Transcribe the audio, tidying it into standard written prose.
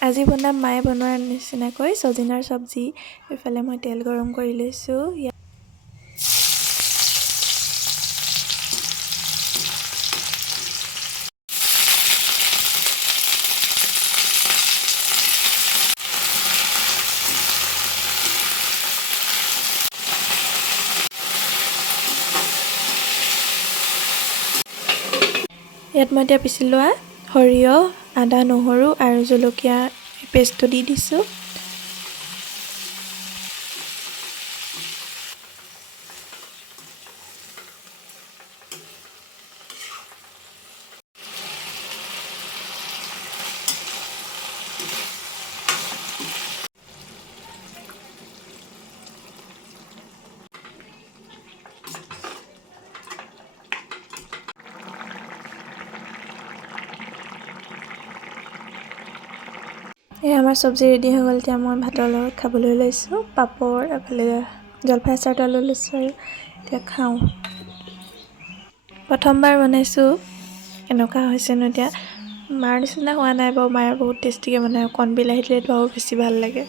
আজি বনাম মায়ে বনোৱাৰ নিচিনাকৈ সজিনাৰ চব্জি। এফালে মই তেল গৰম কৰি লৈছোঁ। ইয়াত মই এতিয়া পিচি লোৱা সৰিয়হ, আদা, নহৰু আৰু জলকীয়া পেষ্টটো দি দিছোঁ। আমাৰ চব্জি ৰেডি হৈ গ'ল। এতিয়া মই ভাতৰ লগত খাবলৈ লৈছোঁ। পাপৰ, এফালে জলফাই আচাৰ এটা লৈ লৈছোঁ আৰু এতিয়া খাওঁ। প্ৰথমবাৰ বনাইছোঁ, এনেকুৱা হৈছেনো এতিয়া। মাৰ নিচিনা হোৱা নাই বাৰু, মায়ে বহুত টেষ্টিকৈ বনায়। কণ বিলাহী দিলেতো আৰু বেছি ভাল লাগে।